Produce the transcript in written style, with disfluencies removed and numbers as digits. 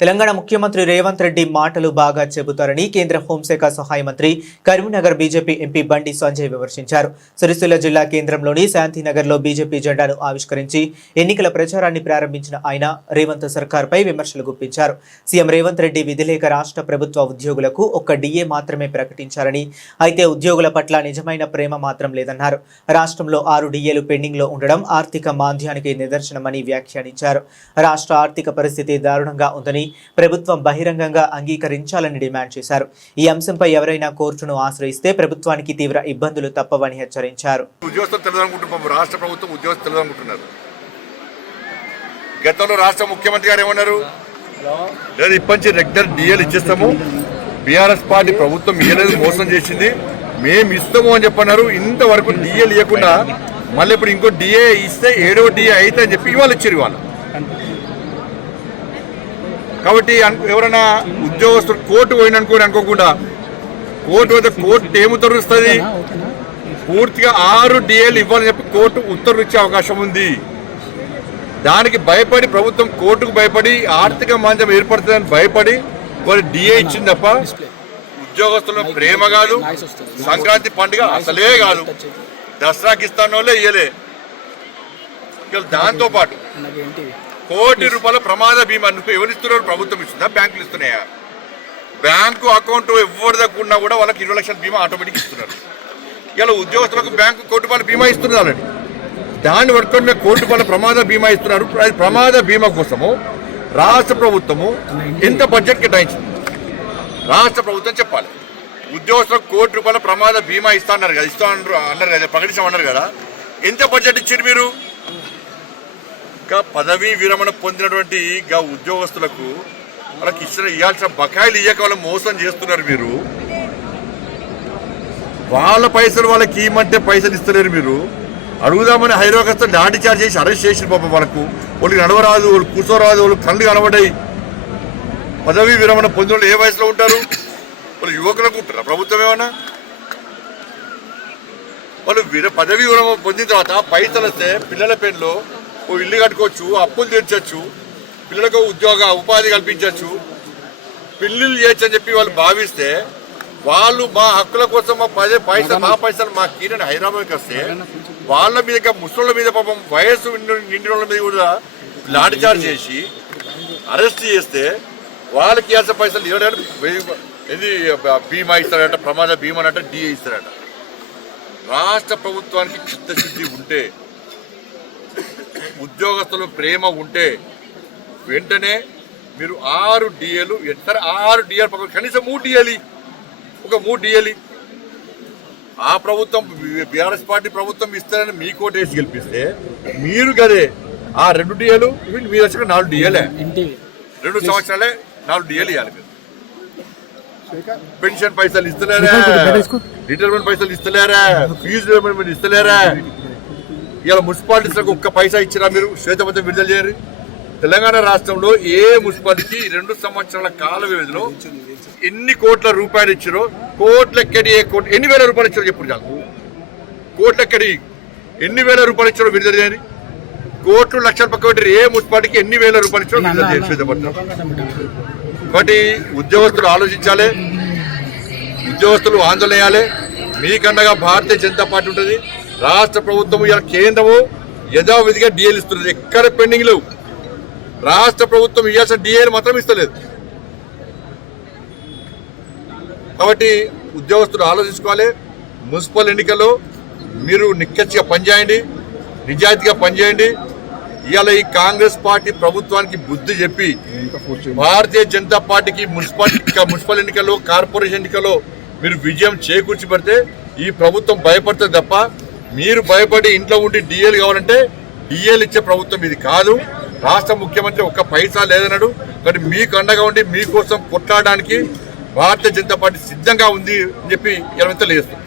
తెలంగాణ ముఖ్యమంత్రి రేవంత్ రెడ్డి మాటలు బాగా చెబుతారని కేంద్ర హోంశాఖ సహాయ మంత్రి కరీంనగర్ బీజేపీ ఎంపీ బండి సంజయ్ విమర్శించారు. సిరిసిల్ల జిల్లా కేంద్రంలోని శాంతినగర్లో బీజేపీ జెండాను ఆవిష్కరించి ఎన్నికల ప్రచారాన్ని ప్రారంభించిన ఆయన రేవంత్ సర్కార్పై విమర్శలు గుప్పించారు. సీఎం రేవంత్ రెడ్డి విధిలేక రాష్ట్ర ప్రభుత్వ ఉద్యోగులకు ఒక్క డిఏ మాత్రమే ప్రకటించారని, అయితే ఉద్యోగుల పట్ల నిజమైన ప్రేమ మాత్రం లేదన్నారు. రాష్ట్రంలో 6 డిఏలు పెండింగ్లో ఉండడం ఆర్థిక మాంద్యానికి నిదర్శనమని వ్యాఖ్యానించారు. రాష్ట్ర ఆర్థిక పరిస్థితి దారుణంగా ఉందని ప్రభుత్వం బహిరంగంగా అంగీకరించాలని డిమాండ్ చేశారు. ఈ అంశంపై ఎవరైనా కోర్టును ఆశ్రయిస్తే ప్రభుత్వానికి తీవ్ర ఇబ్బందులు తప్పవని హెచ్చరించారు. రాష్ట్ర ప్రభుత్వం ఉద్యోగస్తులు తెలియదనుకుంటున్నారు. గతంలో రాష్ట్ర ముఖ్యమంత్రి గారు ఏమన్నారు? లేదు, ఇప్పటి రెగ్యులర్ డిఏలు ఇచ్చేస్తాము, బీఆర్ఎస్ పార్టీ ప్రభుత్వం ఇయ్యలేదు, మోసం చేసింది, మేము ఇస్తాము అని చెప్పన్నారు. ఇంతవరకు డిఏలు ఇవ్వకుండా మళ్ళీ ఇప్పుడు ఇంకో డిఏ ఇస్తే 7వ డిఏ అయితే అని చెప్పి ఇవాళ ఇచ్చారు. ఇవాళ కాబట్టి ఎవరైనా ఉద్యోగస్తులు కోర్టు పోయిననుకోని అనుకోకుండా కోర్టు పోతే కోర్టు ఏం ఉత్తర్వు ఇస్తుంది? పూర్తిగా 6 డిఏలు ఇవ్వాలని చెప్పి కోర్టు ఉత్తర్వు ఇచ్చే అవకాశం ఉంది. దానికి భయపడి ప్రభుత్వం కోర్టుకు భయపడి ఆర్థిక మాంద్యం ఏర్పడుతుందని భయపడి వాళ్ళు డిఏ ఇచ్చింది తప్ప ఉద్యోగస్తుల ప్రేమ కాదు, సంక్రాంతి పండుగ అసలే కాదు, దసరాకి ఇస్తానో ఇయ్యలే. దాంతో పాటు ₹1 కోటి ప్రమాద బీమా నువ్వు ఎవరిస్తున్నారు? ప్రభుత్వం ఇస్తుందా, బ్యాంకులు ఇస్తున్నాయా? బ్యాంకు అకౌంట్ ఎవరి దగ్గర ఉన్నా కూడా వాళ్ళకి 20 లక్షల బీమా ఆటోమేటిక్ ఇస్తున్నారు. ఇలా ఉద్యోగస్తులకు బ్యాంకు ₹1 కోటి బీమా ఇస్తున్నారు. ఆల్రెడీ దాన్ని పట్టుకొని ₹1 కోటి ప్రమాద బీమా ఇస్తున్నారు. ప్రమాద బీమా కోసము రాష్ట్ర ప్రభుత్వము ఎంత బడ్జెట్ కేటాయించింది? రాష్ట్ర ప్రభుత్వం చెప్పాలి. ఉద్యోగస్తులకు ₹1 కోటి ప్రమాద బీమా అన్నారు కదా, అన్నారు కదా, ప్రకటించామన్నారు కదా, ఎంత బడ్జెట్ ఇచ్చారు మీరు? పదవీ విరమణ పొందినటువంటి ఉద్యోగస్తులకు వాళ్ళకి ఇవ్వాల్సిన బకాయిలు ఇయ్యక వాళ్ళు మోసం చేస్తున్నారు. మీరు వాళ్ళ పైసలు వాళ్ళకి ఇవ్వమంటే పైసలు ఇస్తలేరు. మీరు అడుగుదామని హైదరాబాద్ వస్తే లాఠీ చార్జ్ చేసి అరెస్ట్ చేసిన పాపం వాళ్ళకు. వాళ్ళకి నడవరాదు, వాళ్ళు కూర్చోరాదు, వాళ్ళు కళ్ళు కనబడ్డాయి. పదవీ విరమణ పొందిన వాళ్ళు ఏ వయసులో ఉంటారు? వాళ్ళు యువకులకు ఉంటారా? ప్రభుత్వం ఏమన్నా వాళ్ళు పదవీ విరమణ పొందిన తర్వాత పైసలు వస్తే పిల్లల పేరులో ఓ ఇల్లు కట్టుకోవచ్చు, అప్పులు తీర్చచ్చు, పిల్లలకు ఉపాధి కల్పించవచ్చు, పెళ్లిళ్ళు చేయొచ్చు అని చెప్పి వాళ్ళు భావిస్తే వాళ్ళు మా హక్కుల కోసం మా పైసలు మా కీరని హైదరాబాద్కి వస్తే వాళ్ళ మీద ముసళ్ళ మీద పాపం వయస్సు నిండిన వాళ్ళ మీద కూడా లాఠీ చార్జ్ చేసి అరెస్ట్ చేస్తే వాళ్ళకి ఇవ్వాల్సిన పైసలు ఇది బీమా ఇస్తారట, ప్రమాద బీమా అంటే డిఏ ఇస్తారట. రాష్ట్ర ప్రభుత్వానికి చిత్తశుద్ధి ఉంటే, ఉద్యోగస్తులు ప్రేమ ఉంటే వెంటనే మీరు 6 డిఏలు 6 డిఏలు పక్కన కనీసం 3 డిఏలు, ఒక 3 డిఏలు ఆ ప్రభుత్వం బీఆర్ఎస్ పార్టీ ప్రభుత్వం ఇస్తారని మీ కోటేసి గెలిపిస్తే మీరు కదే ఆ 2 డిఏలు మీరు వచ్చి 4 డిఏలే, 2 సంవత్సరాలే 4 డిఏలు ఇవ్వాలి. మీరు పెన్షన్ పైసలు ఇస్తలేరా, రిటైర్మెంట్ పైసలు ఇస్తలేరా, ఫీజు రిమెంట్ ఇస్తలేరా? ఇలా మున్సిపాలిటీస్లకు ఒక్క పైసా ఇచ్చినా మీరు శ్వేతపత్రం విడుదల చేయరు. తెలంగాణ రాష్ట్రంలో ఏ మున్సిపాలిటీకి 2 సంవత్సరాల కాల వ్యవధిలో ఎన్ని కోట్ల రూపాయలు ఇచ్చారో, కోట్లెక్కడి ఎన్ని వేల రూపాయలు ఇచ్చారో చెప్పు. చాలు, కోట్లెక్కడి ఎన్ని వేల రూపాయలు ఇచ్చారో విడుదల చేయని. కోట్లు లక్షల పక్క పెట్టి ఏ మున్సిపాలిటీకి ఎన్ని వేల రూపాయలు ఇచ్చారో విడుదల చేయాలి శ్వేతపత్రం. కాబట్టి ఉద్యోగస్తులు ఆలోచించాలి, ఉద్యోగస్తులు ఆందోళన చేయాలి. మీకన్నగా భారతీయ జనతా పార్టీ ఉంటుంది. రాష్ట్ర ప్రభుత్వం ఇలా కేంద్రము యథావిధిగా డిఏలు ఇస్తున్నది, ఎక్కడ పెండింగ్ లేవు. రాష్ట్ర ప్రభుత్వం ఇవ్వాల్సిన డిఏలు మాత్రం ఇస్తలేదు. కాబట్టి ఉద్యోగస్తులు ఆలోచించుకోవాలి. మున్సిపల్ ఎన్నికల్లో మీరు నిక్కచ్చిగా పనిచేయండి, నిజాయితీగా పనిచేయండి. ఇవాళ ఈ కాంగ్రెస్ పార్టీ ప్రభుత్వానికి బుద్ధి చెప్పి భారతీయ జనతా పార్టీకి మున్సిపల్ ఎన్నికల్లో, కార్పొరేషన్ ఎన్నికల్లో మీరు విజయం చేకూర్చి పెడితే ఈ ప్రభుత్వం భయపడుతుంది తప్ప మీరు భయపడి ఇంట్లో ఉండి డిఏలు కావాలంటే డిఏలు ఇచ్చే ప్రభుత్వం ఇది కాదు. రాష్ట్ర ముఖ్యమంత్రి ఒక్క పైసా లేదన్నాడు. కానీ మీకు అండగా ఉండి మీకోసం కొట్లాడడానికి భారతీయ జనతా పార్టీ సిద్ధంగా ఉంది అని చెప్పి ఇలా తెలియజేస్తుంది.